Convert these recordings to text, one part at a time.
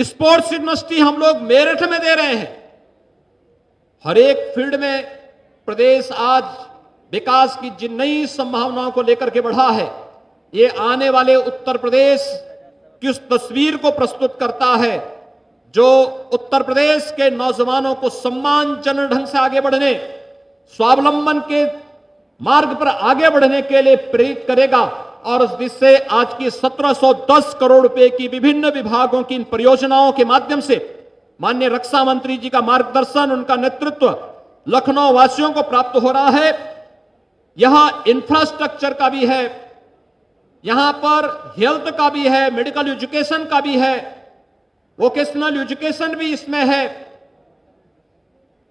Sports university हम लोग मेरठ में दे रहे हैं। हर एक फील्ड में प्रदेश आज विकास की जिन नई संभावनाओं को लेकर के बढ़ा है, ये आने वाले उत्तर प्रदेश की उस तस्वीर को प्रस्तुत करता है जो उत्तर प्रदेश के नौजवानों को सम्मानजनक ढंग से आगे बढ़ने, स्वावलंबन के मार्ग पर आगे बढ़ने के लिए प्रेरित करेगा। और उस दिशा से आज की 1710 करोड़ रुपए की विभिन्न विभागों की इन परियोजनाओं के माध्यम से माननीय रक्षा मंत्री जी का मार्गदर्शन, उनका नेतृत्व लखनऊ वासियों को प्राप्त हो रहा है। यहां इंफ्रास्ट्रक्चर का भी है, यहां पर हेल्थ का भी है, मेडिकल एजुकेशन का भी है, वोकेशनल एजुकेशन भी इसमें है,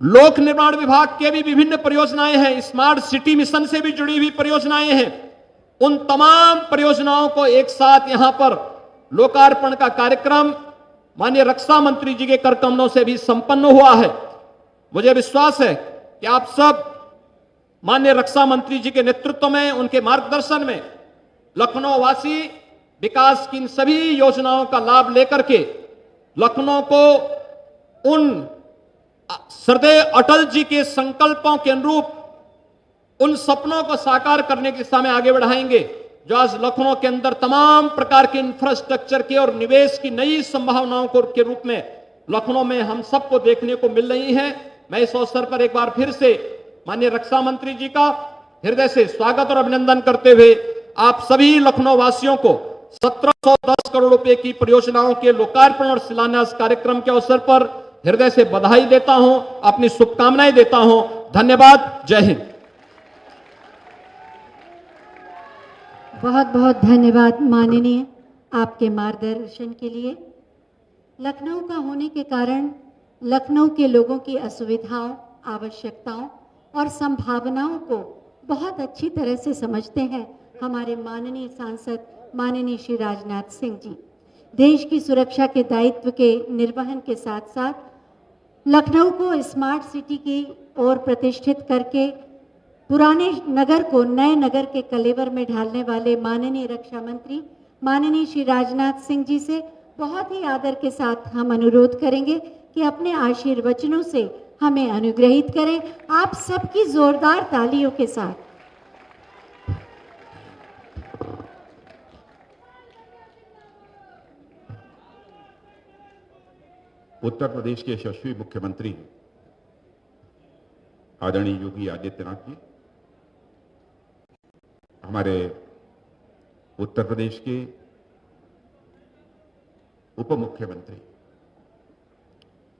लोक निर्माण विभाग के भी विभिन्न परियोजनाएं हैं, स्मार्ट सिटी मिशन से भी जुड़ी हुई परियोजनाएं हैं। उन तमाम परियोजनाओं को एक साथ यहां पर लोकार्पण का कार्यक्रम माननीय रक्षा मंत्री जी के कर कमलों से भी संपन्न हुआ है। मुझे विश्वास है कि आप सब माननीय रक्षा मंत्री जी के नेतृत्व में, उनके मार्गदर्शन में लखनऊ वासी विकास की इन सभी योजनाओं का लाभ लेकर के लखनऊ को उन श्रद्धेय अटल जी के संकल्पों के अनुरूप उन सपनों को साकार करने की दिशा में आगे बढ़ाएंगे जो आज लखनऊ के अंदर तमाम प्रकार के इंफ्रास्ट्रक्चर के और निवेश की नई संभावनाओं के रूप में लखनऊ में हम सबको देखने को मिल रही हैं। मैं इस अवसर पर एक बार फिर से माननीय रक्षा मंत्री जी का हृदय से स्वागत और अभिनंदन करते हुए आप सभी लखनऊ वासियों को 1710 करोड़ रुपए की परियोजनाओं के लोकार्पण और शिलान्यास कार्यक्रम के अवसर पर हृदय से बधाई देता हूं, अपनी शुभकामनाएं देता हूं। धन्यवाद। जय हिंद। बहुत बहुत धन्यवाद माननीय, आपके मार्गदर्शन के लिए। लखनऊ का होने के कारण लखनऊ के लोगों की असुविधाओं, आवश्यकताओं और संभावनाओं को बहुत अच्छी तरह से समझते हैं हमारे माननीय सांसद माननीय श्री राजनाथ सिंह जी। देश की सुरक्षा के दायित्व के निर्वहन के साथ साथ लखनऊ को स्मार्ट सिटी की ओर प्रतिष्ठित करके पुराने नगर को नए नगर के कलेवर में ढालने वाले माननीय रक्षा मंत्री माननीय श्री राजनाथ सिंह जी से बहुत ही आदर के साथ हम अनुरोध करेंगे कि अपने आशीर्वचनों से हमें अनुग्रहित करें। आप सबकी जोरदार तालियों के साथ। उत्तर प्रदेश के यशस्वी मुख्यमंत्री आदरणीय योगी आदित्यनाथ जी, हमारे उत्तर प्रदेश के उप मुख्यमंत्री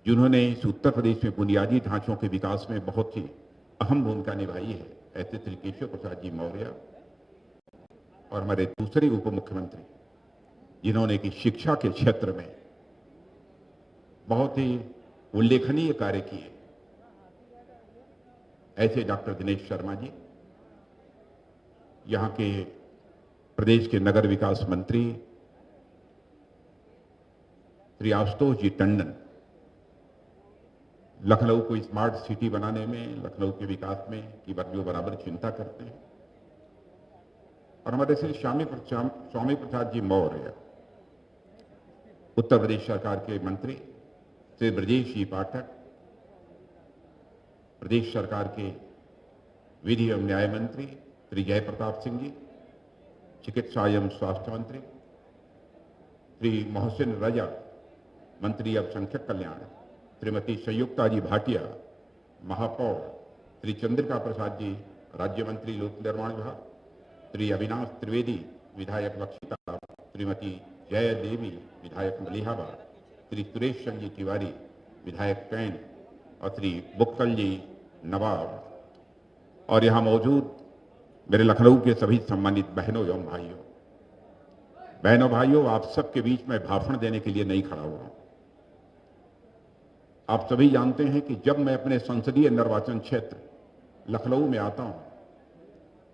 जिन्होंने इस उत्तर प्रदेश में बुनियादी ढांचों के विकास में बहुत ही अहम भूमिका निभाई है, ऐसे श्री केशव प्रसाद जी मौर्य, और हमारे दूसरे उप मुख्यमंत्री जिन्होंने कि शिक्षा के क्षेत्र में बहुत ही उल्लेखनीय कार्य किए, ऐसे डॉक्टर दिनेश शर्मा जी, यहाँ के प्रदेश के नगर विकास मंत्री श्री आशुतोष जी टंडन, लखनऊ को स्मार्ट सिटी बनाने में, लखनऊ के विकास में की जो बराबर चिंता करते हैं, और हमारे श्री स्वामी प्रसाद जी मौर्य, उत्तर प्रदेश सरकार के मंत्री श्री ब्रजेश जी पाठक, प्रदेश सरकार के विधि एवं न्याय मंत्री श्री जय प्रताप सिंह जी, चिकित्सा एवं स्वास्थ्य मंत्री श्री मोहसिन रजा, मंत्री अल्पसंख्यक कल्याण श्रीमती संयुक्ता जी भाटिया, महापौर श्री चंद्रिका प्रसाद जी, राज्य मंत्री लोक निर्माण विभाग श्री अविनाश त्रिवेदी, विधायक बख्शीता, श्रीमती जय देवी, विधायक मलिहाबाद, श्री सुरेश चंद्र जी तिवारी, विधायक कैन, और श्री बुक्कल जी नवाब, और यहाँ मौजूद मेरे लखनऊ के सभी सम्मानित बहनों एवं भाइयों, आप सबके बीच में भाषण देने के लिए नहीं खड़ा हुआ हूं। आप सभी जानते हैं कि जब मैं अपने संसदीय निर्वाचन क्षेत्र लखनऊ में आता हूं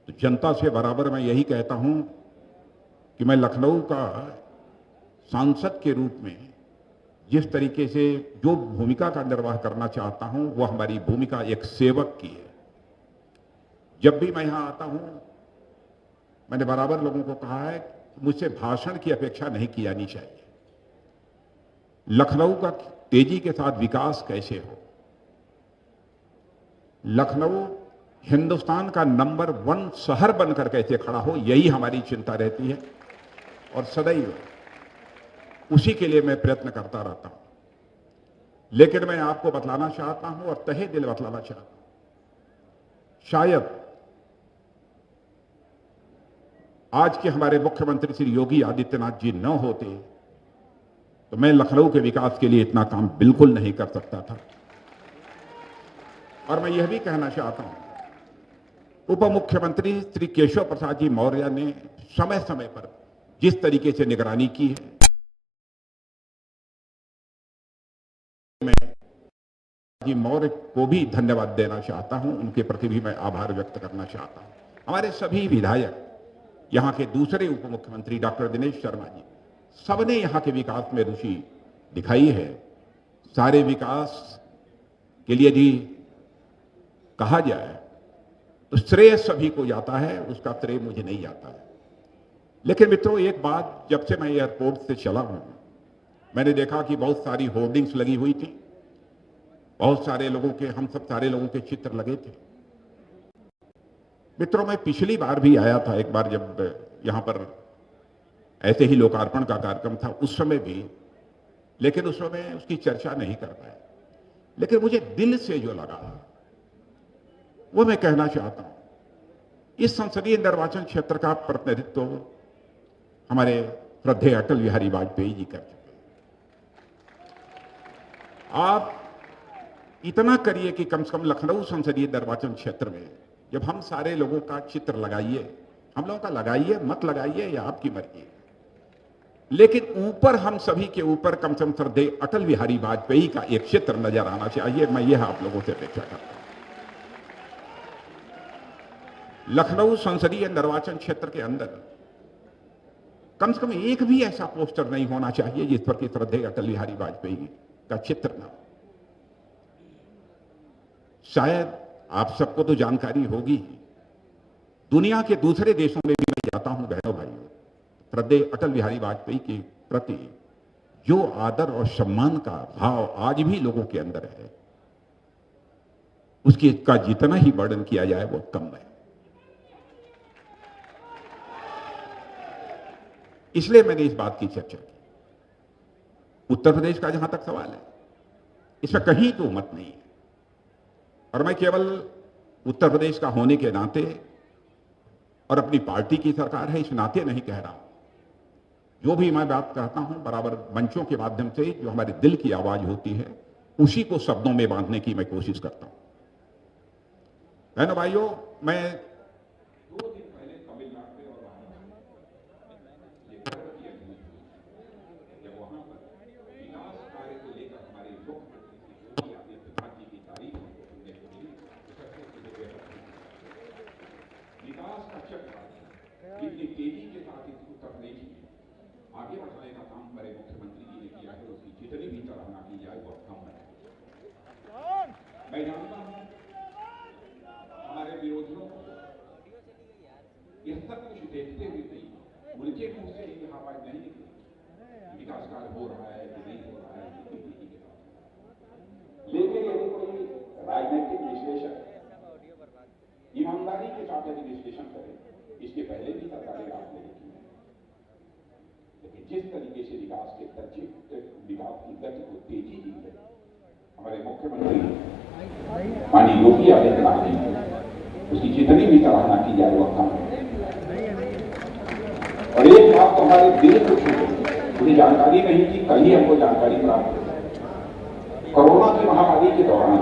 तो जनता से बराबर मैं यही कहता हूं कि मैं लखनऊ का सांसद के रूप में जिस तरीके से जो भूमिका का निर्वाह करना चाहता हूं, वह हमारी भूमिका एक सेवक की है। जब भी मैं यहां आता हूं, मैंने बराबर लोगों को कहा है कि मुझसे भाषण की अपेक्षा नहीं की जानी चाहिए। लखनऊ का तेजी के साथ विकास कैसे हो, लखनऊ हिंदुस्तान का नंबर 1 शहर बनकर कैसे खड़ा हो, यही हमारी चिंता रहती है और सदैव उसी के लिए मैं प्रयत्न करता रहता हूं। लेकिन मैं आपको बतलाना चाहता हूं और तहे दिल बतलाना चाहता हूं, शायद आज के हमारे मुख्यमंत्री श्री योगी आदित्यनाथ जी न होते तो मैं लखनऊ के विकास के लिए इतना काम बिल्कुल नहीं कर सकता था। और मैं यह भी कहना चाहता हूं, उप मुख्यमंत्री श्री केशव प्रसाद जी मौर्य ने समय समय पर जिस तरीके से निगरानी की है, मैं जी मौर्य को भी धन्यवाद देना चाहता हूं, उनके प्रति भी मैं आभार व्यक्त करना चाहता हूं। हमारे सभी विधायक, यहां के दूसरे उप मुख्यमंत्री डॉक्टर दिनेश शर्मा जी, सबने यहां के विकास में रुचि दिखाई है। सारे विकास के लिए यदि कहा जाए तो श्रेय सभी को जाता है, उसका श्रेय मुझे नहीं जाता है। लेकिन मित्रों, एक बात, जब से मैं एयरपोर्ट से चला हूं, मैंने देखा कि बहुत सारी होर्डिंग्स लगी हुई थी, बहुत सारे लोगों के, हम सब सारे लोगों के चित्र लगे थे। मित्रों, मैं पिछली बार भी आया था, एक बार जब यहां पर ऐसे ही लोकार्पण का कार्यक्रम था, उस समय भी, लेकिन उस समय उसकी चर्चा नहीं कर पाए। लेकिन मुझे दिल से जो लगा वो मैं कहना चाहता हूं। इस संसदीय निर्वाचन क्षेत्र का प्रतिनिधित्व हमारे श्रद्धेय अटल बिहारी वाजपेयी जी कर चुके हैं। आप इतना करिए कि कम से कम लखनऊ संसदीय निर्वाचन क्षेत्र में जब हम सारे लोगों का चित्र लगाइए, हम लोगों का लगाइए, मत लगाइए, या आपकी मर्जी है, लेकिन ऊपर हम सभी के ऊपर कम से कम श्रद्धेय अटल बिहारी वाजपेयी का एक चित्र नजर आना चाहिए। मैं यह आप लोगों से अपेक्षा करता हूं। लखनऊ संसदीय निर्वाचन क्षेत्र के अंदर कम से कम एक भी ऐसा पोस्टर नहीं होना चाहिए जिस पर कि श्रद्धेय अटल बिहारी वाजपेयी का चित्र न हो। शायद आप सबको तो जानकारी होगी, दुनिया के दूसरे देशों में भी मैं जाता हूं बहनों भाइयों, श्रद्धेय अटल बिहारी वाजपेयी के प्रति जो आदर और सम्मान का भाव आज भी लोगों के अंदर है, उसकी का जितना ही वर्णन किया जाए वो कम है। इसलिए मैंने इस बात की चर्चा की। उत्तर प्रदेश का जहां तक सवाल है, इसमें कहीं तो मत नहीं है, और मैं केवल उत्तर प्रदेश का होने के नाते और अपनी पार्टी की सरकार है इस नाते नहीं कह रहा हूं। जो भी मैं बात कहता हूं, बराबर मंचों के माध्यम से जो हमारे दिल की आवाज होती है उसी को शब्दों में बांधने की मैं कोशिश करता हूं। बहनों भाइयों, मैं 2 दिन पहले तमिलनाडु में और जब वहां पर विकास कार्य को लेकर हमारे मुख्यमंत्री आदित्यनाथ जी की तारीफ सुनने को मिली, विकास का चक्र इतनी तेजी के साथ इस उत्तर प्रदेश में आगे बढ़ाने का काम हमारे मुख्यमंत्री जी ने किया है, उसकी जितनी भी सराहना की जाए वो कम है। मैं जानता हूं हमारे विरोधियों को यह सब कुछ देखते हुए नहीं, उनके मुंह से यह आवाज नहीं निकली विकास कार्य हो रहा है कि नहीं हो रहा है, लेकिन यदि कोई राजनीतिक विश्लेषक ईमानदारी के साथ यदि विश्लेषण करे, इसके पहले भी सरकारें राज नहीं की है, लेकिन जिस तरीके से विकास के विकास की गति को तेजी दी है हमारे मुख्यमंत्री माननीय योगी आदित्यनाथ जी, उसकी जितनी भी सराहना की जाए वह कम है। और एक बात तो हमारे दिल को छू गई, मुझे जानकारी नहीं थी, कल ही हमको जानकारी प्राप्त हुई। कोरोना की महामारी के दौरान,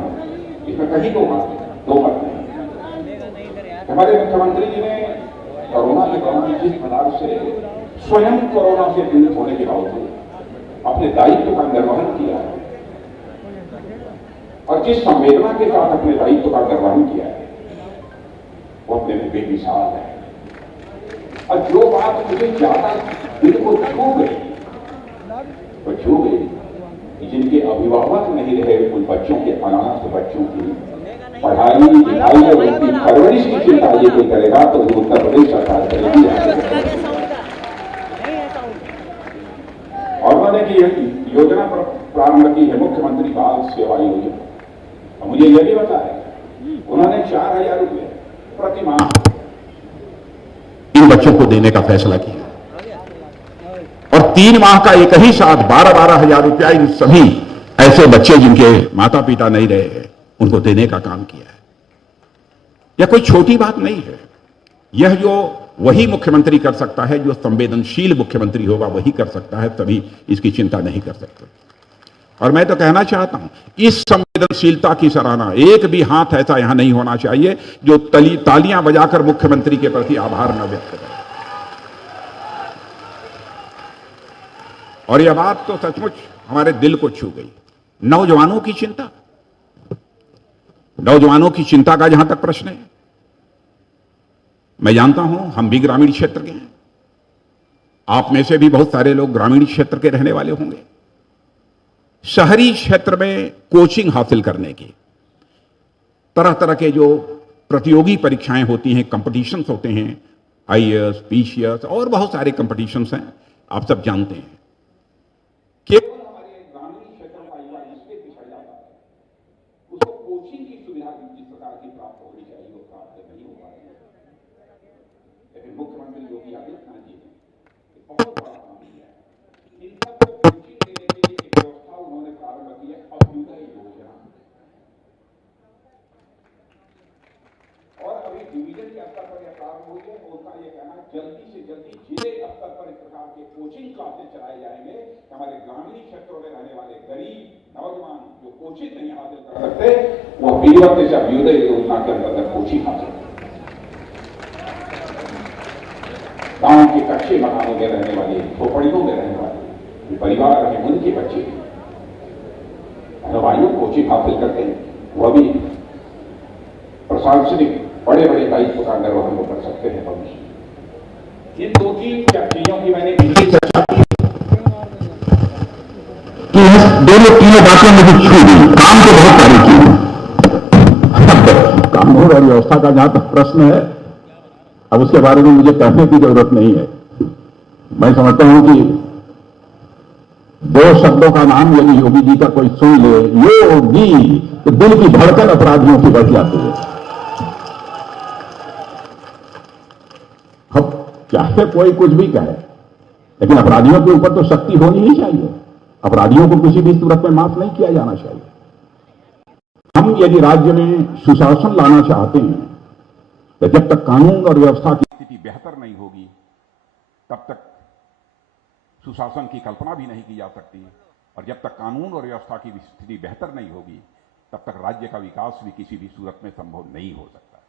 इसमें कहीं दो मत नहीं, हमारे मुख्यमंत्री जी ने कोरोना के दौरान जिस प्रकार से स्वयं कोरोना से पीड़ित होने के बावजूद अपने दायित्व का निर्वहन किया है और जिस संवेदना के साथ अपने दायित्व का निर्वहन किया है वो अपने में बेमिसाल है। और जो बात मुझे ज्यादा दिल को छू गई, वो छू गई कि जिनके अभिभावक नहीं रहे, उन बच्चों के अनाथ बच्चों की पढ़ाई लिखाई और उनकी परवरिश की चिंता ये कोई करेगा तो उत्तर प्रदेश सरकार करेगी। और मैंने कि योजना प्रारंभ की है, मुख्यमंत्री बाल सेवा योजना। और मुझे यह भी बताया उन्होंने 4,000 रुपये प्रति माह इन बच्चों को देने का फैसला किया और 3 माह का एक ही साथ 12-12 हजार रुपया इन सभी ऐसे बच्चे जिनके माता पिता नहीं रहे हैं उनको देने का काम किया है। यह कोई छोटी बात नहीं है। यह जो वही मुख्यमंत्री कर सकता है, जो संवेदनशील मुख्यमंत्री होगा वही कर सकता है, तभी इसकी चिंता नहीं कर सकते। और मैं तो कहना चाहता हूं, इस संवेदनशीलता की सराहना, एक भी हाथ ऐसा यहां नहीं होना चाहिए जो तालियां बजाकर मुख्यमंत्री के प्रति आभार न व्यक्त करे। और यह बात तो सचमुच हमारे दिल को छू गई। नौजवानों की चिंता, नौजवानों की चिंता का जहां तक प्रश्न है, मैं जानता हूं हम भी ग्रामीण क्षेत्र के हैं, आप में से भी बहुत सारे लोग ग्रामीण क्षेत्र के रहने वाले होंगे। शहरी क्षेत्र में कोचिंग हासिल करने की तरह तरह के जो प्रतियोगी परीक्षाएं होती हैं, कंपटीशंस होते हैं, आईएएस, पीसीएस और बहुत सारे कंपटीशंस हैं, आप सब जानते हैं। केवल हमारे ग्रामीण क्षेत्र का युवा इसके पिछड़ जाता है, उसको कोचिंग की सुविधा जिस प्रकार की प्राप्त होनी चाहिए वो प्राप्त नहीं हो पा रही है। लेकिन मुख्यमंत्री योगी आदित्यनाथ जी ने बहुत बड़ा काम किया है। इन सबको कोचिंग देने के लिए एक व्यवस्था उन्होंने प्रारंभ की है, अभ्युदय योजना। और अभी डिवीजन के स्तर पर यह प्रारंभ हुई है। उनका यह कहना है जल्दी से जल्दी जिले स्तर पर इस प्रकार के कोचिंग क्लासेस चलाए जाएंगे। हमारे ग्रामीण क्षेत्रों में रहने वाले गरीब नौजवान जो कोचिंग नहीं हासिल कर सकते, वह बीरवत से अभ्युदय योजना के अंतर्गत कोचिंग हासिल करें। गांव के कच्चे मकानों में रहने वाले, झोपड़ियों में रहने वाले परिवार हैं, उनके बच्चे भाइयों कोचिंग हासिल करते हैं, वह भी प्रशासनिक बड़े बड़े दायित्व का निर्वहन कर सकते हैं भविष्य। इन 2-3 चीजों की मैंने पिछली चर्चा की कि दोनों तीनों बातें मुझे छू गई। काम तो बहुत सारी की, कानून और व्यवस्था का जहां तक प्रश्न है, अब उसके बारे में मुझे कहने की जरूरत नहीं है। मैं समझता हूं कि 2 शब्दों का नाम यदि योगी जी का कोई सुन ले, योगी, तो दिल की धड़कन अपराधियों की बढ़ जाती है। अब चाहे कोई कुछ भी कहे, लेकिन अपराधियों के ऊपर तो शक्ति होनी ही चाहिए। अपराधियों को किसी भी सूरत में माफ नहीं किया जाना चाहिए। हम यदि राज्य में सुशासन लाना चाहते हैं, तो जब तक कानून और व्यवस्था की स्थिति बेहतर नहीं होगी, तब तक सुशासन की कल्पना भी नहीं की जा सकती। और जब तक कानून और व्यवस्था की स्थिति बेहतर नहीं होगी, तब तक राज्य का विकास भी किसी भी सूरत में संभव नहीं हो सकता।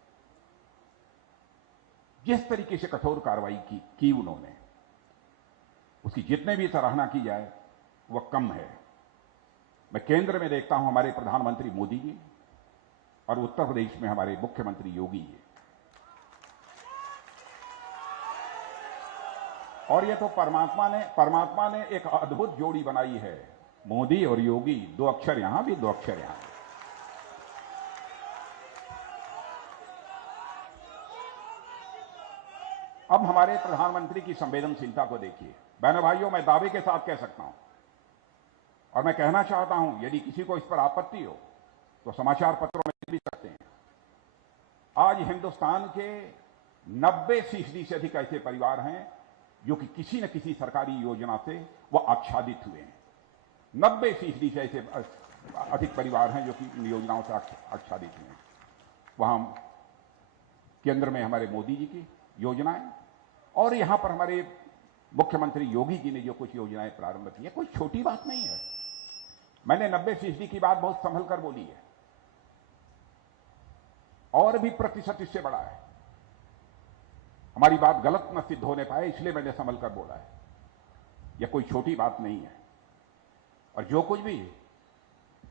जिस तरीके से कठोर कार्रवाई की उन्होंने, उसकी जितने भी सराहना की जाए वह कम है। मैं केंद्र में देखता हूं हमारे प्रधानमंत्री मोदी जी और उत्तर प्रदेश में हमारे मुख्यमंत्री योगी जी, और यह तो परमात्मा ने एक अद्भुत जोड़ी बनाई है, मोदी और योगी, 2 अक्षर यहां भी 2 अक्षर यहां। अब हमारे प्रधानमंत्री की संवेदनशीलता को देखिए। बहनों भाइयों, मैं दावे के साथ कह सकता हूं और मैं कहना चाहता हूं, यदि किसी को इस पर आपत्ति हो तो समाचार पत्रों में लिख भी सकते हैं। आज हिंदुस्तान के 90% से अधिक ऐसे परिवार हैं जो कि किसी न किसी सरकारी योजना से वह आच्छादित हुए हैं। 90% से ऐसे अधिक परिवार हैं जो कि इन योजनाओं से आच्छादित हुए हैं। वहां केंद्र में हमारे मोदी जी की योजनाएं और यहां पर हमारे मुख्यमंत्री योगी जी ने जो कुछ योजनाएं प्रारंभ की है, कोई छोटी बात नहीं है। मैंने 90% की बात बहुत संभल कर बोली है, और भी प्रतिशत इससे बड़ा है। हमारी बात गलत न सिद्ध होने पाए, इसलिए मैंने संभल कर बोला है। यह कोई छोटी बात नहीं है। और जो कुछ भी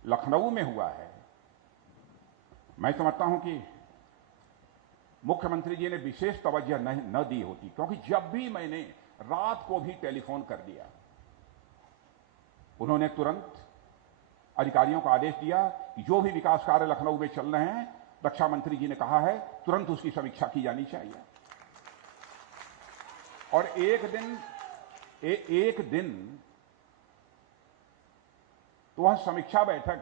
लखनऊ में हुआ है, मैं समझता हूं कि मुख्यमंत्री जी ने विशेष तवज्जो न दी होती, क्योंकि जब भी मैंने रात को भी टेलीफोन कर दिया, उन्होंने तुरंत अधिकारियों को आदेश दिया कि जो भी विकास कार्य लखनऊ में चल रहे हैं, रक्षा मंत्री जी ने कहा है तुरंत उसकी समीक्षा की जानी चाहिए। और एक दिन तो वह समीक्षा बैठक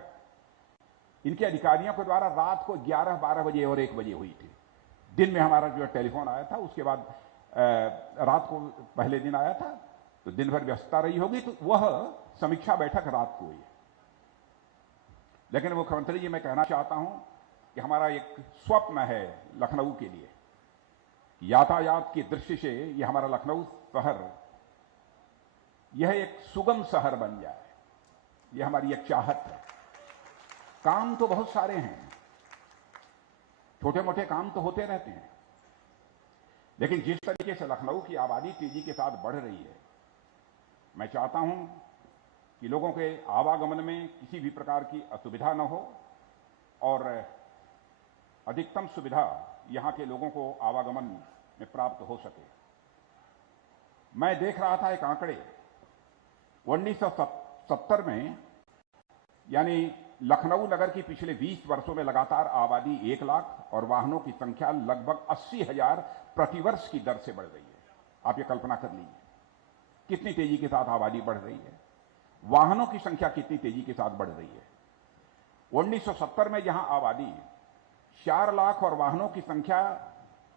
इनके अधिकारियों के द्वारा रात को 11-12 बजे और 1 बजे हुई थी। दिन में हमारा जो टेलीफोन आया था, उसके बाद रात को पहले दिन आया था, तो दिन भर व्यस्तता रही होगी, तो वह समीक्षा बैठक रात को हुई है। लेकिन मुख्यमंत्री जी, मैं कहना चाहता हूं कि हमारा एक स्वप्न है लखनऊ के लिए, यातायात की दृष्टि से यह हमारा लखनऊ शहर यह एक सुगम शहर बन जाए, यह हमारी एक चाहत है। काम तो बहुत सारे हैं, छोटे मोटे काम तो होते रहते हैं, लेकिन जिस तरीके से लखनऊ की आबादी तेजी के साथ बढ़ रही है, मैं चाहता हूं कि लोगों के आवागमन में किसी भी प्रकार की असुविधा न हो और अधिकतम सुविधा यहां के लोगों को आवागमन में प्राप्त हो सके। मैं देख रहा था एक आंकड़े, 1970 में यानी लखनऊ नगर की पिछले 20 वर्षों में लगातार आबादी 1 लाख और वाहनों की संख्या लगभग 80,000 प्रतिवर्ष की दर से बढ़ रही है। आप ये कल्पना कर लीजिए कितनी तेजी के साथ आबादी बढ़ रही है, वाहनों की संख्या कितनी तेजी के साथ बढ़ रही है। 1970 में जहां आबादी 4 लाख और वाहनों की संख्या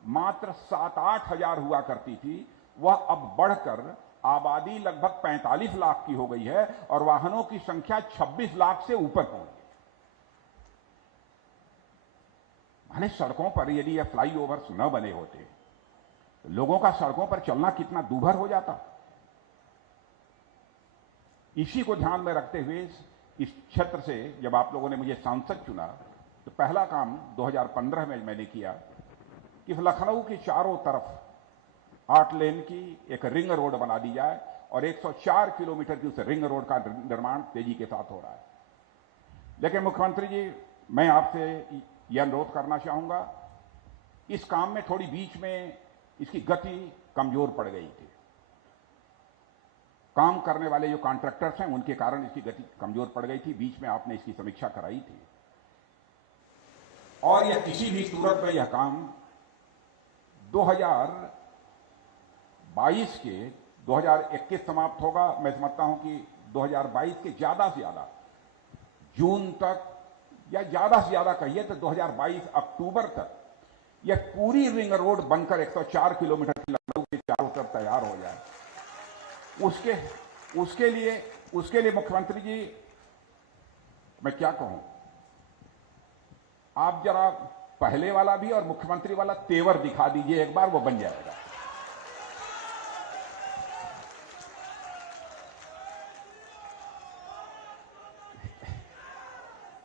मात्र 7-8 हजार हुआ करती थी, वह अब बढ़कर आबादी लगभग 45 लाख की हो गई है और वाहनों की संख्या 26 लाख से ऊपर पहुंच गई। माने सड़कों पर यदि यह फ्लाईओवर्स न बने होते तो लोगों का सड़कों पर चलना कितना दूभर हो जाता। इसी को ध्यान में रखते हुए इस क्षेत्र से जब आप लोगों ने मुझे सांसद चुना, तो पहला काम 2015 में मैंने किया कि लखनऊ के चारों तरफ 8 लेन की एक रिंग रोड बना दी जाए और 104 किलोमीटर की उस रिंग रोड का निर्माण तेजी के साथ हो रहा है। लेकिन मुख्यमंत्री जी, मैं आपसे यह अनुरोध करना चाहूंगा, इस काम में थोड़ी बीच में इसकी गति कमजोर पड़ गई थी। काम करने वाले जो कॉन्ट्रैक्टर्स हैं उनके कारण इसकी गति कमजोर पड़ गई थी। बीच में आपने इसकी समीक्षा कराई थी और यह किसी भी सूरत में यह काम 2022 के 2021 समाप्त होगा। मैं समझता हूं कि 2022 के ज्यादा से ज्यादा जून तक या ज्यादा से ज्यादा कहिए तो 2022 अक्टूबर तक यह पूरी रिंग रोड बनकर 104 किलोमीटर की लखनऊ के चारों तरफ तैयार हो जाए। उसके लिए मुख्यमंत्री जी, मैं क्या कहूं, आप जरा पहले वाला भी और मुख्यमंत्री वाला तेवर दिखा दीजिए एक बार, वो बन जाएगा।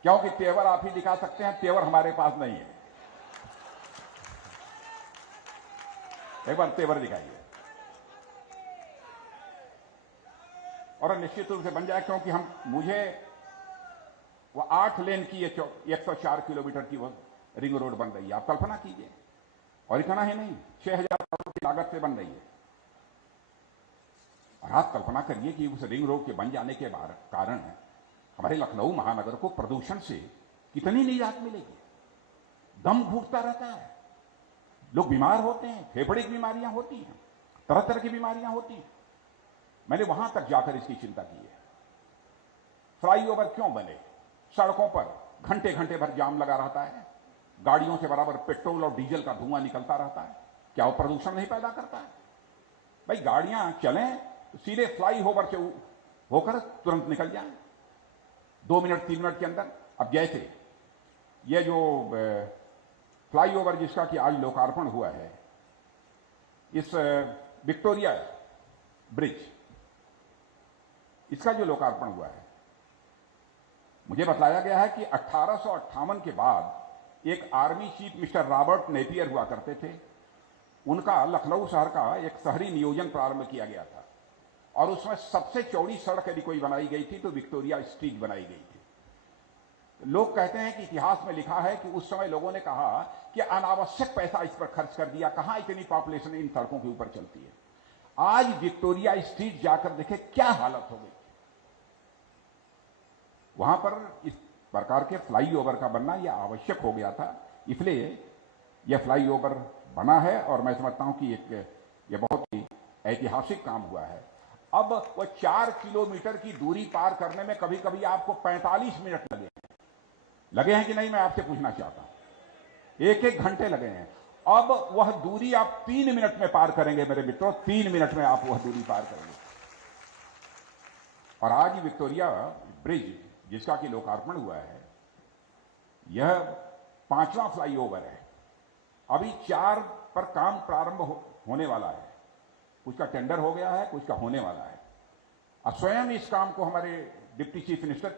क्योंकि तेवर आप ही दिखा सकते हैं, तेवर हमारे पास नहीं है। एक बार तेवर दिखाइए और निश्चित रूप से बन जाए, क्योंकि मुझे वो 8 लेन की 104 किलोमीटर की वो रिंग रोड बन रही है। आप कल्पना कीजिए, और इतना ही नहीं, 6,000 करोड़ की लागत से बन रही है। और आप कल्पना करिए कि उस रिंग रोड के बन जाने के कारण हमारे लखनऊ महानगर को प्रदूषण से कितनी निजात मिलेगी। दम घुटता रहता है, लोग बीमार होते हैं, फेफड़े की बीमारियां होती हैं, तरह तरह की बीमारियां होती हैं। मैंने वहां तक जाकर इसकी चिंता की है। फ्लाईओवर क्यों बने? सड़कों पर घंटे घंटे भर जाम लगा रहता है, गाड़ियों से बराबर पेट्रोल और डीजल का धुआं निकलता रहता है। क्या वो प्रदूषण नहीं पैदा करता है? भाई गाड़ियां चलें तो सीधे फ्लाईओवर से होकर तुरंत निकल जाएं 2 मिनट 3 मिनट के अंदर। अब जैसे ये जो फ्लाईओवर जिसका कि आज लोकार्पण हुआ है, इस विक्टोरिया ब्रिज, इसका जो लोकार्पण हुआ है, मुझे बताया गया है कि 1858 के बाद एक army chief mister Robert Napier हुआ करते थे। उनका लखनऊ शहर का एक शहरी नियोजन प्रारंभ किया गया था और उसमें सबसे चौड़ी सड़क यदि कोई बनाई गई थी तो विक्टोरिया स्ट्रीट बनाई गई थी। लोग कहते हैं कि इतिहास में लिखा है कि उस समय लोगों ने कहा कि अनावश्यक पैसा इस पर खर्च कर दिया, कहां इतनी पॉपुलेशन इन सड़कों के ऊपर चलती है। आज विक्टोरिया स्ट्रीट जाकर देखे क्या हालत हो गई। वहां पर इस प्रकार के फ्लाईओवर का बनना यह आवश्यक हो गया था, इसलिए यह फ्लाईओवर बना है और मैं समझता हूं कि यह बहुत ही ऐतिहासिक काम हुआ है। अब वो 4 किलोमीटर की दूरी पार करने में कभी कभी आपको 45 मिनट लगे हैं कि नहीं, मैं आपसे पूछना चाहता हूं। 1-1 घंटे लगे हैं। अब वह दूरी आप 3 मिनट में पार करेंगे मेरे मित्रों, 3 मिनट में आप वह दूरी पार करेंगे। और आज विक्टोरिया ब्रिज जिसका कि लोकार्पण हुआ है, यह 5वां फ्लाईओवर है। अभी 4 पर काम प्रारंभ होने वाला है। कुछ का टेंडर हो गया है, कुछ का होने वाला है। और स्वयं इस काम को हमारे deputy chief minister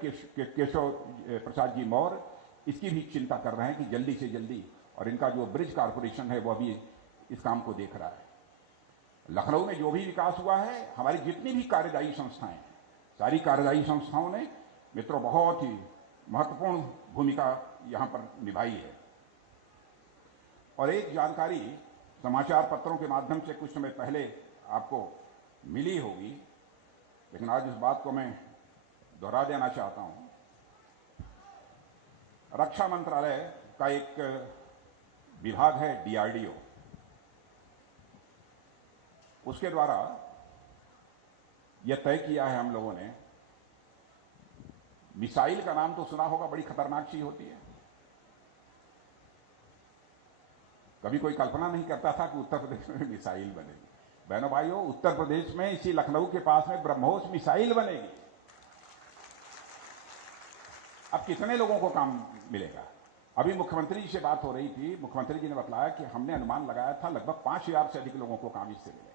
Keshav Prasad ji Maurya इसकी भी चिंता कर रहे हैं कि जल्दी से जल्दी, और इनका जो ब्रिज कारपोरेशन है वह भी इस काम को देख रहा है। लखनऊ में जो भी विकास हुआ है, हमारी जितनी भी कार्यदायी संस्थाएं, सारी कार्यदायी संस्थाओं ने मित्रों बहुत ही महत्वपूर्ण भूमिका यहां पर निभाई है। और एक जानकारी समाचार पत्रों के माध्यम से कुछ समय पहले आपको मिली होगी, लेकिन आज इस बात को मैं दोहरा देना चाहता हूं। रक्षा मंत्रालय का एक विभाग है डीआरडीओ, उसके द्वारा यह तय किया है हम लोगों ने, मिसाइल का नाम तो सुना होगा, बड़ी खतरनाक चीज होती है। कभी कोई कल्पना नहीं करता था कि उत्तर प्रदेश में मिसाइल बनेगी। बहनों भाइयों, उत्तर प्रदेश में इसी लखनऊ के पास में ब्रह्मोस मिसाइल बनेगी। अब कितने लोगों को काम मिलेगा? अभी मुख्यमंत्री जी से बात हो रही थी, मुख्यमंत्री जी ने बताया कि हमने अनुमान लगाया था लगभग 5000 से अधिक लोगों को काम इससे मिलेगा।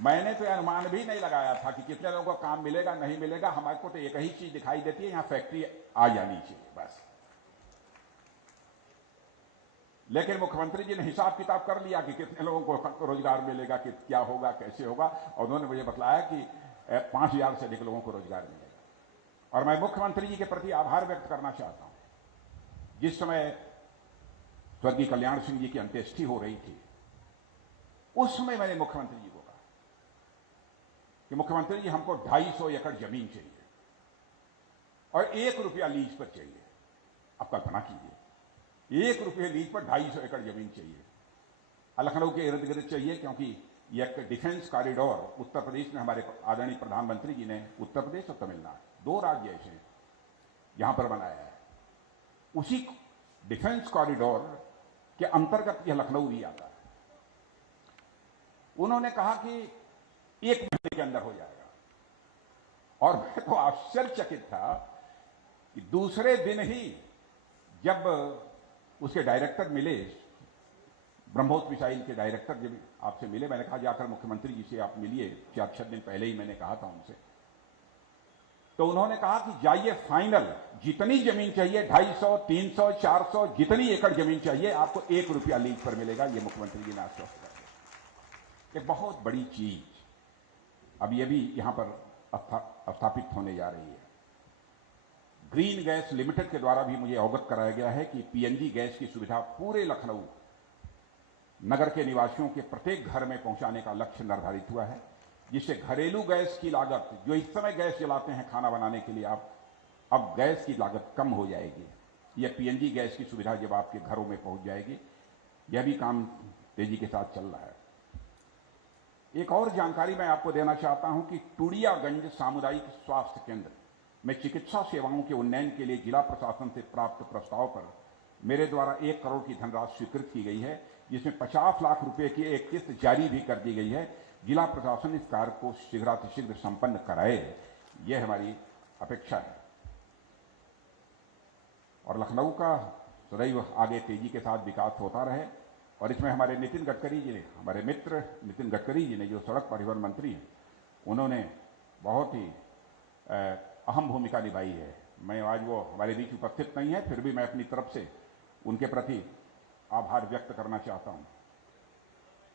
मैंने तो अनुमान भी नहीं लगाया था कि कितने लोगों को काम मिलेगा नहीं मिलेगा। हमारे को तो एक ही चीज दिखाई देती है, यहां फैक्ट्री आ जानी चाहिए बस। लेकिन मुख्यमंत्री जी ने हिसाब किताब कर लिया कि कितने लोगों को रोजगार मिलेगा, कि क्या होगा, कैसे होगा, और उन्होंने मुझे बताया कि 5000 से अधिक लोगों को रोजगार मिलेगा। और मैं मुख्यमंत्री जी के प्रति आभार व्यक्त करना चाहता हूं। जिस समय स्वर्गीय कल्याण सिंह जी की अंत्येष्टि हो रही थी, उस समय मैंने मुख्यमंत्री जी को कहा कि मुख्यमंत्री जी हमको 250 एकड़ जमीन चाहिए और 1 रुपया लीज पर चाहिए। आप कल्पना कीजिए, 1 रुपये लीज पर 250 एकड़ जमीन चाहिए। लखनऊ के इर्द गिर्द चाहिए, क्योंकि यह एक डिफेंस कॉरिडोर उत्तर प्रदेश में हमारे आदरणीय प्रधानमंत्री जी ने उत्तर प्रदेश और तमिलनाडु 2 राज्य ऐसे यहां पर बनाया है। उसी डिफेंस कॉरिडोर के अंतर्गत यह लखनऊ भी आता है। उन्होंने कहा कि 1 महीने के अंदर हो जाएगा, और मैं तो आश्चर्यचकित था कि दूसरे दिन ही जब उसके डायरेक्टर मिले, ब्रह्मोस मिसाइल के डायरेक्टर जब आपसे मिले, मैंने कहा जाकर मुख्यमंत्री जी से आप मिलिए, 4-6 दिन पहले ही मैंने कहा था उनसे। तो उन्होंने कहा कि जाइए, फाइनल जितनी जमीन चाहिए 250, 300, 400 जितनी एकड़ जमीन चाहिए आपको 1 रुपया लीज पर मिलेगा। ये मुख्यमंत्री जी ने आश्वस्त कर दिया। एक बहुत बड़ी चीज अब ये भी यहां पर स्थापित होने जा रही है। ग्रीन गैस लिमिटेड के द्वारा भी मुझे अवगत कराया गया है कि पीएनजी गैस की सुविधा पूरे लखनऊ नगर के निवासियों के प्रत्येक घर में पहुंचाने का लक्ष्य निर्धारित हुआ है, जिससे घरेलू गैस की लागत, जो इस समय गैस जलाते हैं खाना बनाने के लिए, अब गैस की लागत कम हो जाएगी। यह पीएनजी गैस की सुविधा जब आपके घरों में पहुंच जाएगी, यह भी काम तेजी के साथ चल रहा है। एक और जानकारी मैं आपको देना चाहता हूं कि टूड़ियागंज सामुदायिक स्वास्थ्य केंद्र में चिकित्सा सेवाओं के उन्नयन के लिए जिला प्रशासन से प्राप्त प्रस्ताव पर मेरे द्वारा 1 करोड़ की धनराशि स्वीकृत की गई है, जिसमें 50 लाख रुपए की एक किस्त जारी भी कर दी गई है। जिला प्रशासन इस कार्य को शीघ्रातिशीघ्र संपन्न कराए, यह हमारी अपेक्षा है। और लखनऊ का सदैव आगे तेजी के साथ विकास होता रहे, और इसमें हमारे नितिन गडकरी जी ने, हमारे मित्र नितिन गडकरी जी ने, जो सड़क परिवहन मंत्री हैं, उन्होंने बहुत ही अहम भूमिका निभाई है। मैं आज वो हमारे बीच उपस्थित नहीं है, फिर भी मैं अपनी तरफ से उनके प्रति आभार व्यक्त करना चाहता हूं।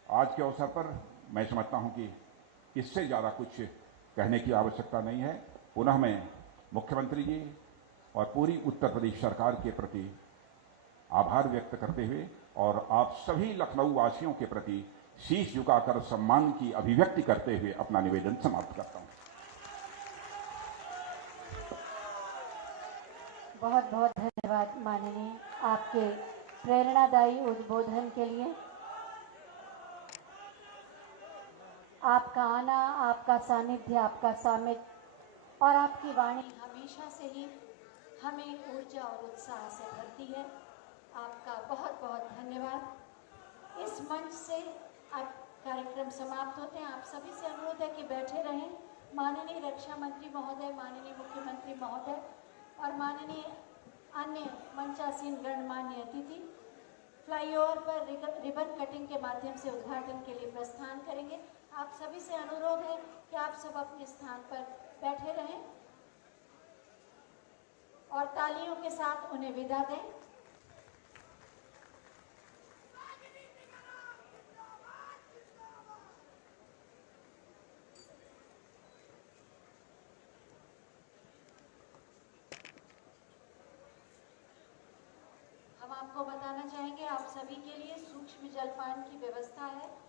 आज के अवसर पर मैं समझता हूं कि इससे ज्यादा कुछ कहने की आवश्यकता नहीं है। पुनः मैं मुख्यमंत्री जी और पूरी उत्तर प्रदेश सरकार के प्रति आभार व्यक्त करते हुए और आप सभी लखनऊ वासियों के प्रति शीश झुकाकर सम्मान की अभिव्यक्ति करते हुए अपना निवेदन समाप्त करता हूं। बहुत बहुत धन्यवाद माननीय, आपके प्रेरणादायी उद्बोधन के लिए। आपका आना, आपका सानिध्य, आपका सामित और आपकी वाणी हमेशा से ही हमें ऊर्जा और उत्साह से भरती है। आपका बहुत बहुत धन्यवाद। इस मंच से अब कार्यक्रम समाप्त होते हैं। आप सभी से अनुरोध है कि बैठे रहें। माननीय रक्षा मंत्री महोदय, माननीय मुख्यमंत्री महोदय और माननीय अन्य मंचासीन गणमान्य अतिथि फ्लाईओवर पर रिबन कटिंग के माध्यम से उद्घाटन के लिए प्रस्थान करेंगे। आप सभी से अनुरोध है कि आप सब अपने स्थान पर बैठे रहें और तालियों के साथ उन्हें विदा दें। हम आपको बताना चाहेंगे, आप सभी के लिए सूक्ष्म जलपान की व्यवस्था है।